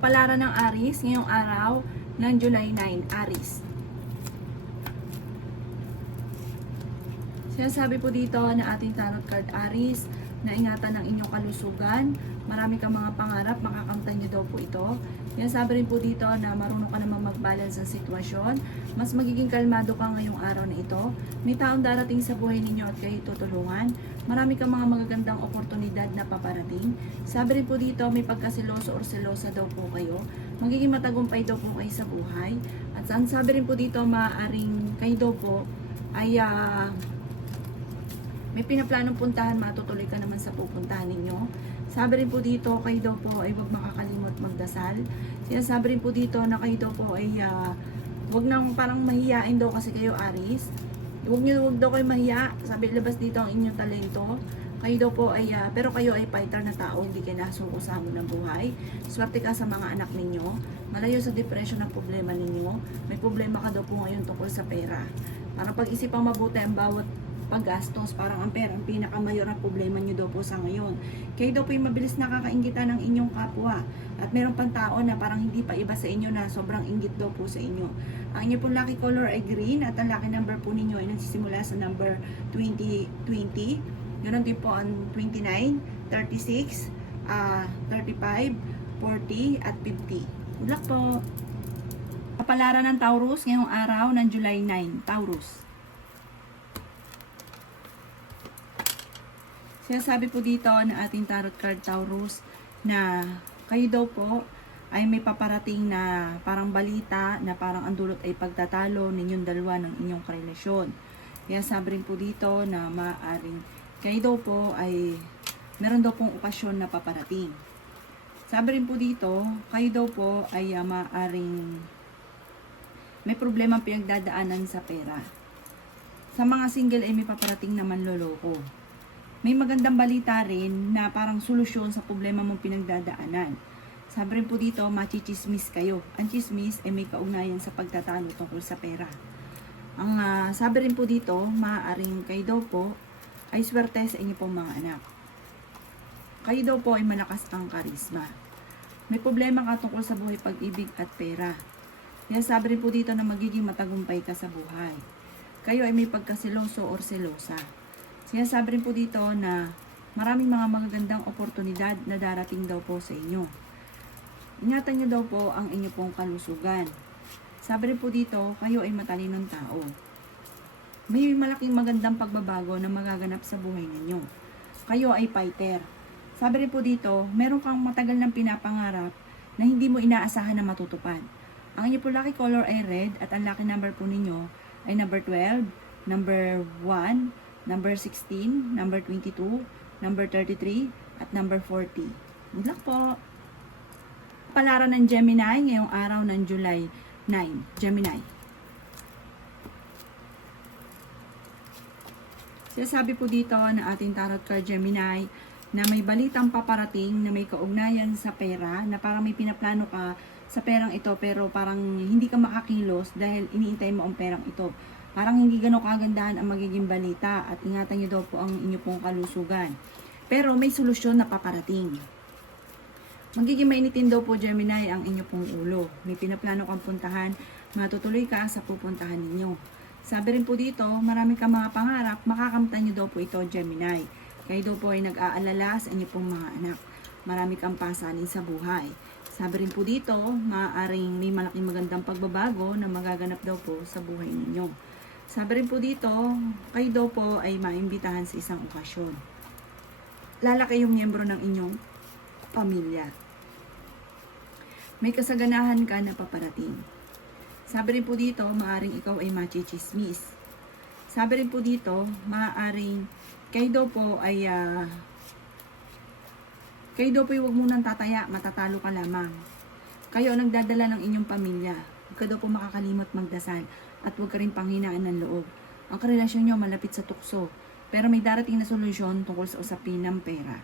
Palaran ng Aries ngayong araw ng July 9, Aries. Sinasabi po dito na ating tarot card Aries na ingatan ng inyong kalusugan. Marami kang mga pangarap, makakamtan niyo daw po ito. Sinasabi rin po dito na marunong ka namang mag-balance ang sitwasyon. Mas magiging kalmado ka ngayong araw na ito. May taong darating sa buhay ninyo at kayo tutulungan. Marami kang mga magagandang oportunidad na paparating. Sabi rin po dito, may pagkasiloso or selosa daw po kayo. Magiging matagumpay daw po kayo sa buhay. At sabi rin po dito, maaaring kayo daw po ay may pinaplanong puntahan, matutuloy ka naman sa pupuntahan ninyo. Sabi rin po dito, kayo daw po ay huwag makakalimot magdasal. Sinasabi rin po dito na kayo daw po ay huwag nang parang mahiyain daw kasi kayo Aries. Huwag daw kayo mahiya. Sabi labas dito ang inyong talento. Kayo daw po ay, pero kayo ay fighter na tao, hindi kayo nasuko sa hamon ng buhay. Swerte ka sa mga anak ninyo. Malayo sa depression ang problema ninyo. May problema ka daw po ngayon tungkol sa pera. Parang pag-isipang mabuti ang bawat paggastos, parang ang pera ang pinakamayor na problema nyo daw po sa ngayon. Kayo daw po yung mabilis nakakaingitan ng inyong kapwa. At meron pang tao na parang hindi pa iba sa inyo na sobrang inggit daw po sa inyo. Ang inyo pong lucky color ay green at ang lucky number po ninyo ay nagsisimula sa number 2020. Ganon din po ang 29, 36, 35, 40 at 50. Good luck po! Kapalaran ng Taurus ngayong araw ng July 9, Taurus. Sinasabi po dito ng ating tarot card Taurus na kayo daw po ay may paparating na parang balita na parang ang dulot ay pagtatalo ninyong dalawa ng inyong karelasyon. Kaya sabi rin po dito na maaaring kayo daw po ay meron daw pong okasyon na paparating. Sabi rin po dito, kayo daw po ay maaaring may problemang pinagdadaanan sa pera. Sa mga single ay may paparating na manloloko. May magandang balita rin na parang solusyon sa problema mong pinagdadaanan. Sabi rin po dito, machichismis kayo. Ang chismis ay may kaugnayan sa pagtatalo tungkol sa pera. Ang sabi rin po dito, maaaring kayo daw po ay swerte sa inyo pong mga anak. Kayo daw po ay malakas ang karisma. May problema ka tungkol sa buhay, pag-ibig at pera. Kaya sabi rin po dito na magiging matagumpay ka sa buhay. Kayo ay may pagkasiloso or selosa. Sinasabi rin po dito na maraming mga magagandang oportunidad na darating daw po sa inyo. Ingatan nyo daw po ang inyo pong kalusugan. Sabi rin po dito, kayo ay matalinong tao. May malaking magandang pagbabago na magaganap sa buhay ninyo. Kayo ay fighter. Sabi rin po dito, meron kang matagal ng pinapangarap na hindi mo inaasahan na matutupad. Ang inyo po lucky color ay red at ang lucky number po ninyo ay number 12, number 1, number 16, number 22, number 33, at number 40. Good luck po! Palaran ng Gemini ngayong araw ng July 9. Gemini. Sinasabi po dito na ating tarot card Gemini na may balitang paparating na may kaugnayan sa pera, na parang may pinaplano ka sa perang ito pero parang hindi ka makakilos dahil iniintay mo ang perang ito. Parang hindi gano'ng kagandahan ang magiging balita at ingatan nyo daw po ang inyo pong kalusugan. Pero may solusyon na paparating. Magiging mainitin daw po Gemini ang inyo pong ulo. May pinaplano kang puntahan, matutuloy ka sa pupuntahan ninyo. Sabi rin po dito, marami kang mga pangarap, makakamtan nyo daw po ito Gemini. Kayo daw po ay nag-aalala sa inyo pong mga anak. Marami kang pasanin sa buhay. Sabi rin po dito, maaaring may malaking magandang pagbabago na magaganap daw po sa buhay ninyo. Sabi rin po dito, kayo daw po ay maimbitahan sa isang okasyon. Lalaki yung miyembro ng inyong pamilya. May kasaganahan ka na paparating. Sabi rin po dito, maaaring ikaw ay machichismis. Sabi rin po dito, maaaring kayo daw po ay huwag munang tataya, matatalo ka lamang. Kayo ang nagdadala ng inyong pamilya. Huwag ka daw po makakalimot magdasal at huwag ka rin panghinaan ng loob. Ang karelasyon nyo malapit sa tukso, pero may darating na solusyon tungkol sa usapin ng pera.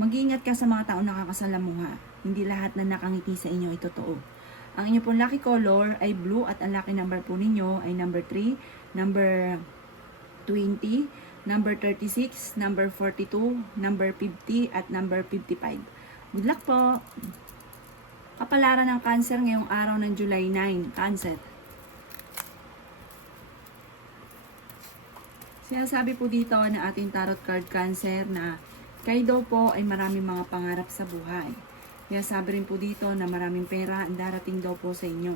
Mag-iingat ka sa mga taong nakakasalamuha. Hindi lahat na nakangiti sa inyo ay totoo. Ang inyo pong lucky color ay blue at ang lucky number po ninyo ay number 3, number 20, number 36, number 42, number 50 at number 55. Good luck po! Kapalaran ng Cancer ngayong araw ng July 9. Cancer. Sinasabi po dito na ating tarot card Cancer na kayo daw po ay maraming mga pangarap sa buhay. Kaya sabi rin po dito na maraming pera ang darating daw po sa inyo.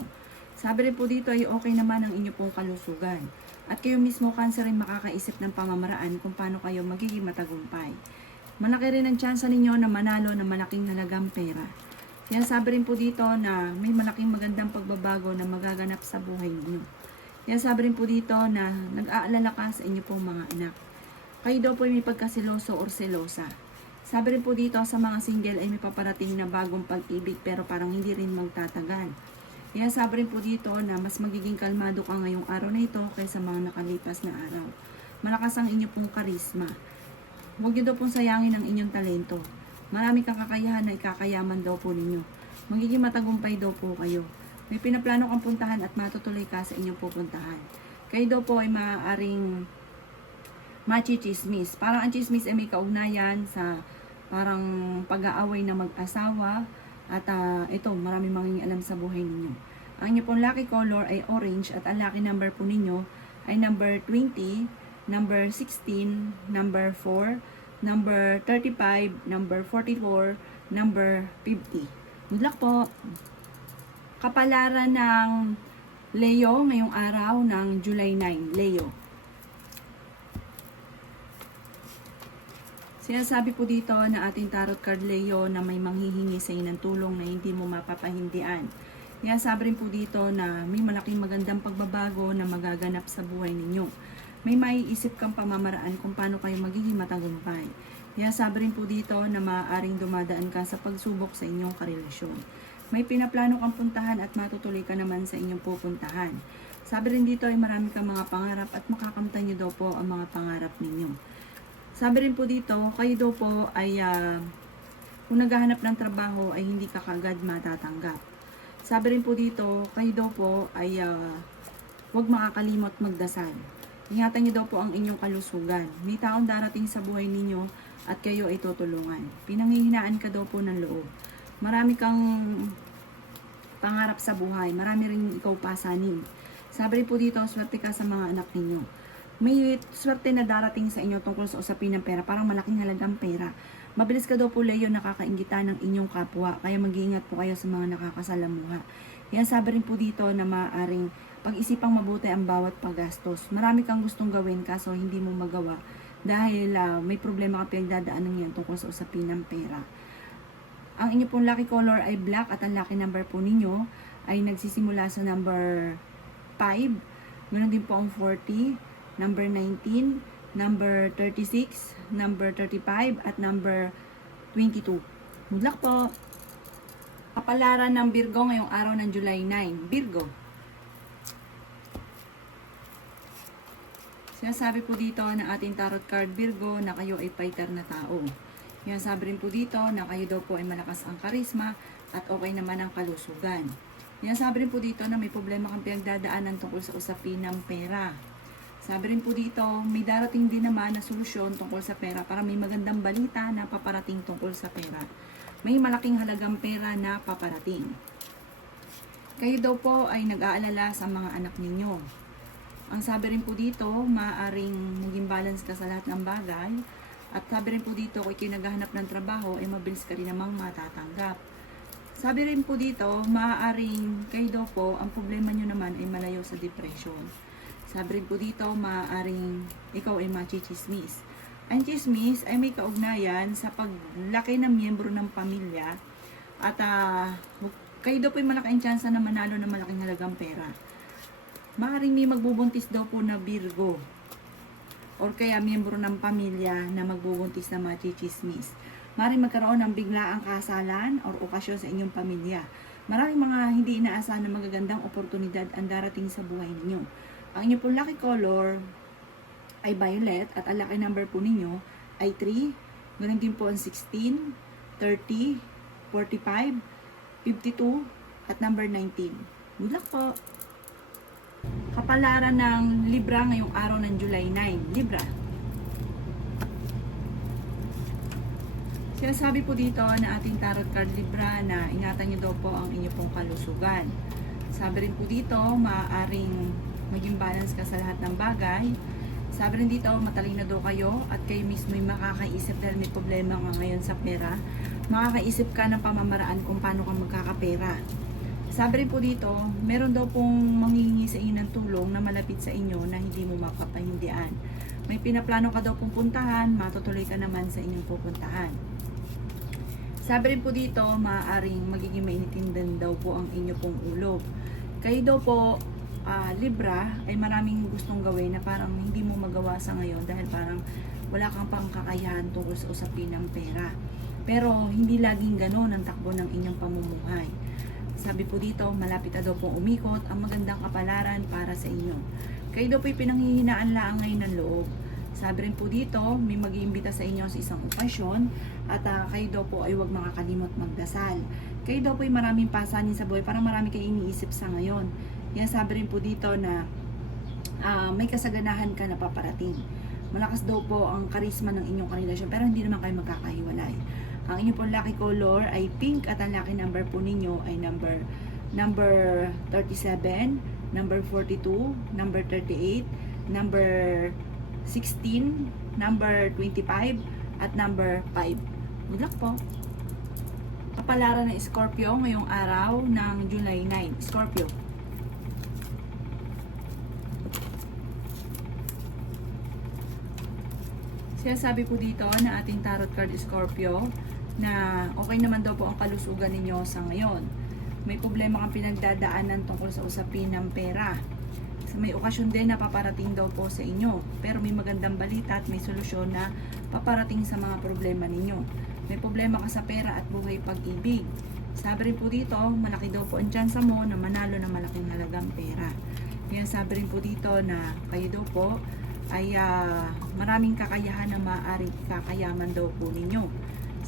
Sabi rin po dito ay okay naman ang inyo pong kalusugan. At kayo mismo Cancer ay makakaisip ng pamamaraan kung paano kayo magiging matagumpay. Malaki rin ang tsansa ninyo na manalo ng malaking halagang pera. Kaya sabi rin po dito na may malaking magandang pagbabago na magaganap sa buhay ninyo. Kaya sabi rin po dito na nag-aalala ka sa inyo pong mga anak. Kayo daw po ay may pagkasiloso or selosa. Sabi rin po dito sa mga single ay may paparating na bagong pag-ibig pero parang hindi rin magtatagal. Kaya sabi rin po dito na mas magiging kalmado ka ngayong araw na ito kaysa mga nakalipas na araw. Malakas ang inyo pong karisma. Huwag niyo daw pong sayangin ang inyong talento. Marami kang kakayahan na ikakayaman daw po ninyo. Magiging matagumpay daw po kayo. May pinaplano kang puntahan at matutuloy ka sa inyong pupuntahan. Kayo daw po ay maaaring machichismis. Parang ang chismis ay may kaugnayan sa parang pag-aaway na mag-asawa. At ito, marami magiging alam sa buhay ninyo. Ang inyo pong lucky color ay orange at ang lucky number po ninyo ay number 20, number 16, number 4, number 35, number 44, number 50. Good luck po! Kapalaran ng Leo ngayong araw ng July 9. Leo. Sinasabi po dito na ating tarot card Leo na may manghihingi sa inyo ng tulong na hindi mo mapapahindian. Kaya sabi rin po dito na may malaking magandang pagbabago na magaganap sa buhay ninyo. May maiisip kang pamamaraan kung paano kayo magiging matagumpay. Kaya sabi rin po dito na maaaring dumadaan ka sa pagsubok sa inyong karelasyon. May pinaplano kang puntahan at matutuloy ka naman sa inyong pupuntahan. Sabi rin dito ay marami kang mga pangarap at makakamtan nyo daw po ang mga pangarap ninyo. Sabi rin po dito, kayo daw po ay kung naghahanap ng trabaho ay hindi ka kagad matatanggap. Sabi rin po dito, kayo daw po ay huwag makakalimot magdasal. Ingatan niyo daw po ang inyong kalusugan. May taong darating sa buhay ninyo at kayo ay tutulungan. Pinanghihinaan ka daw po ng loob. Marami kang pangarap sa buhay. Marami rin ikaw pasanin. Sabi rin po dito, swerte ka sa mga anak ninyo. May swerte na darating sa inyo tungkol sa usapin ng pera. Parang malaking halagang pera. Mabilis ka daw po Leo nakakainggitan ng inyong kapwa. Kaya mag-iingat po kayo sa mga nakakasalamuha. Kaya sabi rin po dito na maaaring pag-isipang mabuti ang bawat paggastos. Marami kang gustong gawin kaso hindi mo magawa. Dahil may problema ka pinagdadaanan yan tungkol sa usapin ng pera. Ang inyo pong lucky color ay black at ang lucky number po ninyo ay nagsisimula sa number 5. Meron din po ang 40, number 19, number 36, number 35, at number 22. Good luck po! Kapalaran ng Virgo ngayong araw ng July 9. Virgo. Sinasabi po dito ng ating tarot card Virgo na kayo ay fighter na tao. Yan sabi rin po dito na kayo daw po ay malakas ang karisma at okay naman ang kalusugan. Yan sabi rin po dito na may problema kang pinagdadaanan tungkol sa usapin ng pera. Sabi rin po dito, may darating din naman na solusyon tungkol sa pera para may magandang balita na paparating tungkol sa pera. May malaking halagang pera na paparating. Kayo daw po ay nag-aalala sa mga anak ninyo. Ang sabi rin po dito, maaaring maging balance ka sa lahat ng bagay. At sabi rin po dito, kung kayo naghahanap ng trabaho, ay mabilis ka rin namang matatanggap. Sabi rin po dito, maaaring kayo daw po, ang problema nyo naman ay malayo sa depression. Sabi rin po dito, maaaring ikaw ay machichismis. Ang chismis ay may kaugnayan sa paglaki ng miyembro ng pamilya. At kayo daw po ay malaking tsansa na manalo ng malaking halagang pera. Maaaring may magbubuntis daw po na Virgo. Or kaya miyembro ng pamilya na magbubuntis na machichismis. Maaaring magkaroon ng biglaang kasalan or okasyon sa inyong pamilya. Maraming mga hindi inaasahan na magagandang oportunidad ang darating sa buhay ninyo. Ang inyo po lucky color ay violet at ang lucky number po ninyo ay 3. Ganun din po ang 16, 30, 45, 52 at number 19. Good luck po! Kapalaran ng Libra ngayong araw ng July 9. Libra. Sinasabi po dito na ating tarot card Libra na ingatan niyo daw po ang inyo pong kalusugan. Sabi rin po dito, maaaring maging balance ka sa lahat ng bagay. Sabi rin dito, matalino daw kayo at kayo mismo ay makakaisip dahil may problema nga ngayon sa pera. Makakaisip ka ng pamamaraan kung paano ka magkakapera. Sabi rin po dito, meron daw pong manghihingi sa inyo ng tulong na malapit sa inyo na hindi mo makapahindian. May pinaplano ka daw pong puntahan, matutuloy ka naman sa inyong pupuntahan. Sabi rin po dito, maaaring magiging mainitin din daw po ang inyo pong ulo. Kayo daw po, Libra, ay maraming gustong gawin na parang hindi mo magawa sa ngayon dahil parang wala kang pang kakayahan tungkol sa usapin ng pera. Pero hindi laging gano'n ang takbo ng inyong pamumuhay. Sabi po dito, malapit na daw pong umikot ang magandang kapalaran para sa inyo. Kayo daw po'y pinanghihinaan lang ngayon ng loob. Sabi rin po dito, may mag-iimbita sa inyo sa isang okasyon at kayo daw po ay huwag makakalimot magdasal. Kayo daw po'y maraming pasanin sa buhay, parang marami kayo iniisip sa ngayon. Yan sabi rin po dito na may kasaganahan ka na paparating. Malakas daw po ang karisma ng inyong karelasyon pero hindi naman kayo magkakahiwalay. Ang inyong pong lucky color ay pink at ang lucky number po ninyo ay number 37, number 42, number 38, number 16, number 25, at number 5. Good luck po! Kapalaran ng Scorpio ngayong araw ng July 9. Scorpio. Sinasabi po dito na ating tarot card Scorpio na okay naman daw po ang kalusugan ninyo sa ngayon. May problema kang pinagdadaanan tungkol sa usapin ng pera. May okasyon din na paparating daw po sa inyo. Pero may magandang balita at may solusyon na paparating sa mga problema ninyo. May problema ka sa pera at buhay pag-ibig. Sabi rin po dito, malaki daw po ang tsansa mo na manalo ng malaking halagang pera. Kaya sabi rin po dito na kayo daw po ay maraming kakayahan na maaaring kakayaman daw po ninyo.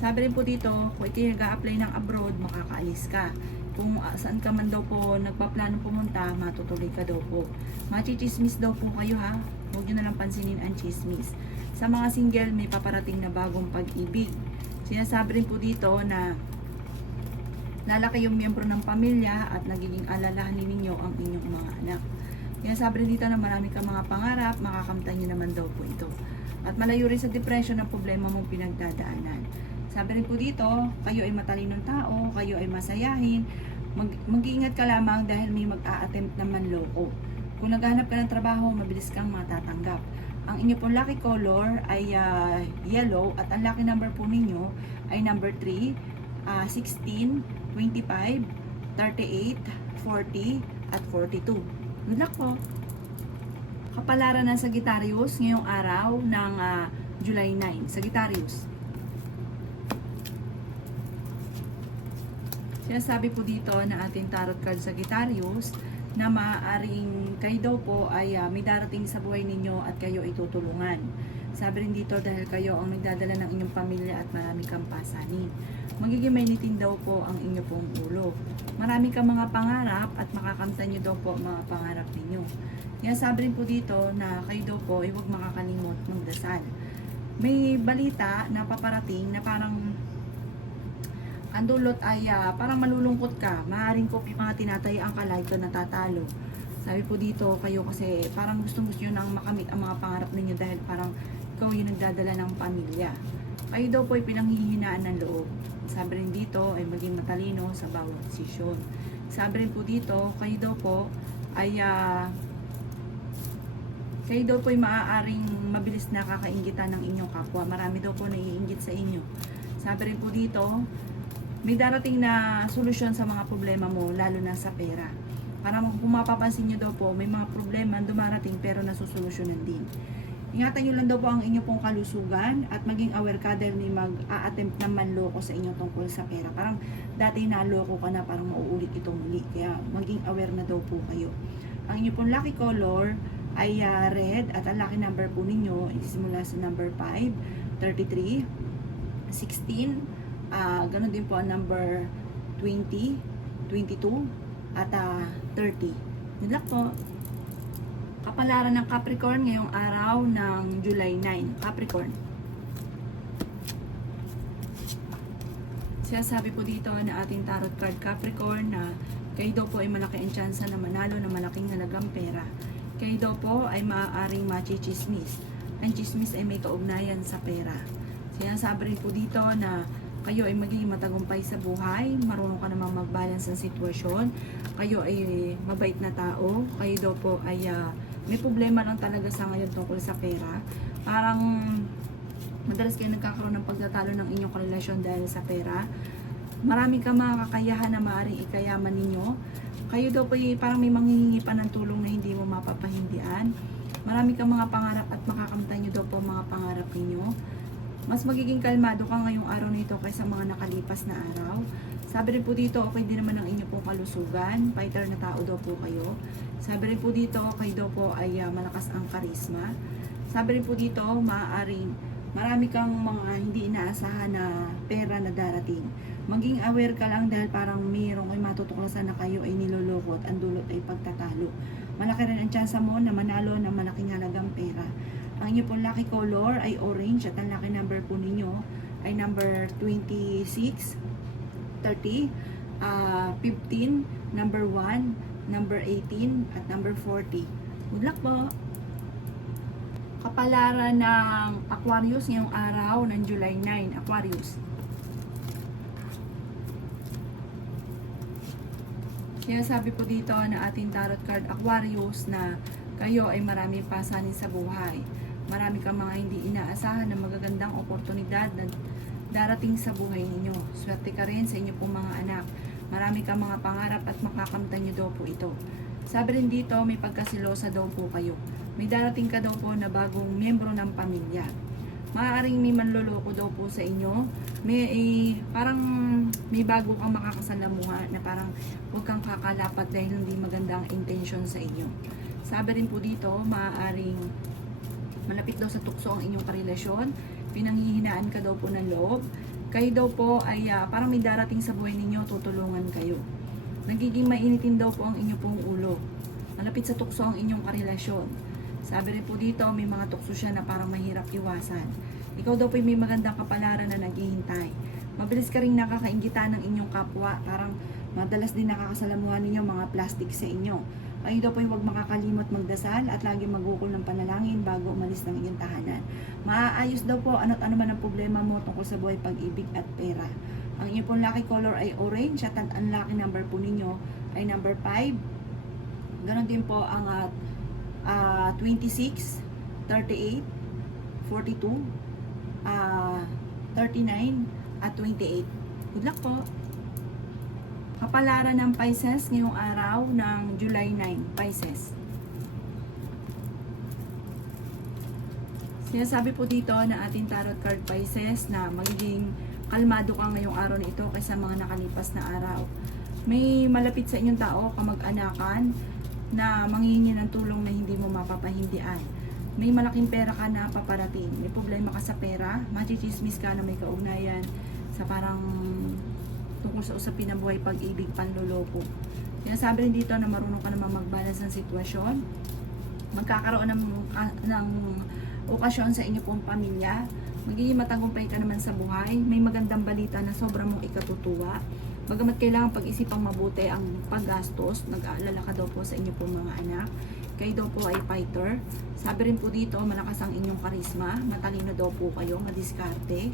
Sabi rin po dito, kung kayo nag-a-apply ng abroad, makakaalis ka. Kung saan ka man daw po nagpaplano pumunta, matutuloy ka daw po. Machichismis daw po kayo ha. Huwag nyo na lang pansinin ang chismis. Sa mga single, may paparating na bagong pag-ibig. Sinasabi rin po dito na lalaki yung miyembro ng pamilya at nagiging alalahanin ninyo ang inyong mga anak. Sinasabi rin dito na marami kang mga pangarap, makakamtan nyo naman daw po ito. At malayo rin sa depression ang problema mong pinagdadaanan. Sabi rin po dito, kayo ay matalinong tao, kayo ay masayahin, mag-iingat ka lamang dahil may mag-a-attempt na manloko. Kung naghahanap ka ng trabaho, mabilis kang matatanggap. Ang inyo pong lucky color ay yellow at ang lucky number po ninyo ay number 3, 16, 25, 38, 40, at 42. Good luck po! Kapalaran ng Sagittarius ngayong araw ng July 9. Sagittarius. Sinasabi po dito na ating tarot card Sagittarius na maaaring kayo daw po ay may darating sa buhay ninyo at kayo ay tutulungan. Sabi rin dito dahil kayo ang nagdadala ng inyong pamilya at marami kang pasanin. Magiging mainitin daw po ang inyo pong ulo. Marami kang mga pangarap at makakamtan nyo daw po ang mga pangarap ninyo. Kaya sabi rin po dito na kayo daw po ay huwag makakalimot magdasal. May balita na paparating na parang ang dulot ay parang malulungkot ka. Maaaring po may mga tinatayaan ka like na natatalo. Sabi po dito kayo kasi parang gustong-gusto nyo nang makamit ang mga pangarap ninyo dahil parang ikaw yung nagdadala ng pamilya. Kayo daw po ay pinanghihinaan ng loob. Sabi rin dito ay maging matalino sa bawat desisyon. Sabi rin po dito, kayo daw po ay maaaring mabilis na kakainggitan ng inyong kapwa. Marami daw po naiinggit sa inyo. Sabi rin po dito, may darating na solusyon sa mga problema mo, lalo na sa pera. Para kung mapapansin nyo daw po, may mga problema dumarating pero nasusolusyonan din. Ingatan nyo lang daw po ang inyong pong kalusugan at maging aware ka dahil may mag-a-attempt na manloko sa inyo tungkol sa pera. Parang dati naloko ka na, parang mauulit ito muli. Kaya maging aware na daw po kayo. Ang inyong pong lucky color ay red at ang lucky number po ninyo ay simula sa number 5, 33, 16, ganun din po ang number 20, 22, at 30. Good luck po! Kapalaran ng Capricorn ngayong araw ng July 9. Capricorn. Sinasabi po dito na ating tarot card Capricorn na kayo daw po ay malaki ang tsansa na manalo na malaking halagang pera. Kayo daw po ay maaaring machichismis. Ang chismis ay may kaugnayan sa pera. Sinasabi rin po dito na kayo ay magiging matagumpay sa buhay, marunong ka namang mag-balance ng sitwasyon, kayo ay mabait na tao, kayo daw po ay may problema lang talaga sa ngayon tungkol sa pera. Parang madalas kayo nagkakaroon ng pagtatalo ng inyong relasyon dahil sa pera. Marami ka mga kakayahan na maaaring ikayaman ninyo. Kayo daw po ay parang may manghihingi pa ng tulong na hindi mo mapapahindian. Marami kang mga pangarap at makakamtan nyo daw po mga pangarap ninyo. Mas magiging kalmado ka ngayong araw na ito kaysa mga nakalipas na araw. Sabi rin po dito, okay din naman ang inyo pong kalusugan. Fighter na tao daw po kayo. Sabi rin po dito, kayo daw po ay malakas ang karisma. Sabi rin po dito, maaaring marami kang mga hindi inaasahan na pera na darating. Maging aware ka lang dahil parang mayroong ay matutuklasan na kayo ay niloloko at ang dulot ay pagtatalo. Malaki rin ang tsansa mo na manalo ng malaking halagang pera. Ang inyo pong lucky color ay orange at ang lucky number po ninyo ay number 26, 30, 15, number 1, number 18, at number 40. Good luck po! Kapalaran ng Aquarius ngayong araw ng July 9, Aquarius. Kaya sabi po dito na ating tarot card Aquarius na kayo ay marami pasanin sa buhay. Marami kang mga hindi inaasahan na magagandang oportunidad na darating sa buhay ninyo. Swerte ka rin sa inyo pong mga anak. Marami kang mga pangarap at makakamtan nyo daw po ito. Sabi rin dito, may pagkasilosa daw po kayo. May darating ka daw po na bagong miyembro ng pamilya. Maaaring may manloloko daw po sa inyo. Parang may bago kang makakasalamuha na parang huwag kang kakalapat dahil hindi maganda ang intention sa inyo. Sabi rin po dito, maaaring malapit daw sa tukso ang inyong karelasyon. Pinanghihinaan ka daw po ng loob. Kayo daw po ay parang may darating sa buhay ninyo, tutulungan kayo. Nagiging mainitin daw po ang inyong pong ulo. Malapit sa tukso ang inyong karelasyon. Sabi rin po dito, may mga tukso siya na parang mahirap iwasan. Ikaw daw po may magandang kapalaran na naghihintay. Mabilis ka rin nakakaingitan ng inyong kapwa. Parang madalas din nakakasalamuhan ninyo mga plastic sa inyo. Kayo daw po huwag makakalimot magdasal at lagi magukol ng panalangin bago umalis ng inyong tahanan. Maaayos daw po ano't ano man ang problema mo tungkol sa buhay, pag-ibig at pera. Ang inyong pong lucky color ay orange at ang lucky number po ninyo ay number 5. Ganon din po ang 26, 38, 42, 39, at 28. Good luck po! Kapalaran ng Pisces ngayong araw ng July 9, Pisces. Sinasabi po dito na ating tarot card Pisces na magiging kalmado ka ngayong araw na ito kaysa mga nakalipas na araw. May malapit sa inyong tao, kamag-anakan, na manghihingi ng tulong na hindi mo mapapahindian. May malaking pera ka na paparating. May problema ka sa pera, machichismis ka na may kaugnayan sa parang tungkol sa usapin ng buhay, pag-ibig, panloloko. Sinasabi rin dito na marunong ka naman mag-balance ng sitwasyon. Magkakaroon ng okasyon sa inyo pong pamilya. Magiging matagumpay ka naman sa buhay. May magandang balita na sobrang mong ikatutuwa. Bagamat kailangan pag-isipang mabuti ang paggastos, nag-aalala ka daw po sa inyo pong mga anak. Kayo daw po ay fighter. Sabi rin po dito, malakas ang inyong karisma. Matalino daw po kayo, madiskarte.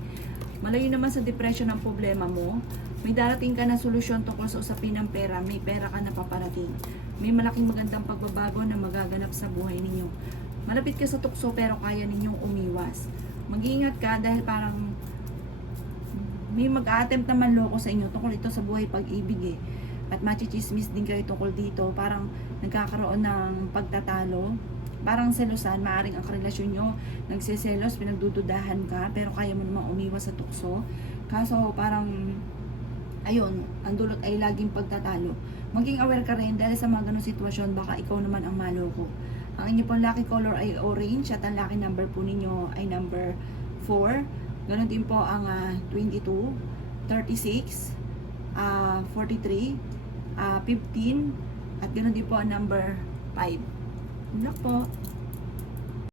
Malayo naman sa depression ang problema mo. May darating ka na solusyon tungkol sa usapin ng pera. May pera ka na paparating. May malaking magandang pagbabago na magaganap sa buhay ninyo. Malapit ka sa tukso pero kaya ninyong umiwas. Mag-iingat ka dahil parang may mag-a-attempt na manloko sa inyo tungkol ito sa buhay, pag-ibig At machichismis din kayo tungkol dito. Parang nagkakaroon ng pagtatalo. Parang selosan, maaring ang karelasyon nyo nagsiselos, pinagdududahan ka, pero kaya mo namang umiwas sa tukso. Kaso parang, ayun, ang dulot ay laging pagtatalo. Maging aware ka rin dahil sa mga ganong sitwasyon, baka ikaw naman ang maloko. Ang inyo pong lucky color ay orange at ang lucky number po ninyo ay number 4. Ganon din po ang 22, 36, 43, 15, at ganon din po ang number 5. Good luck po!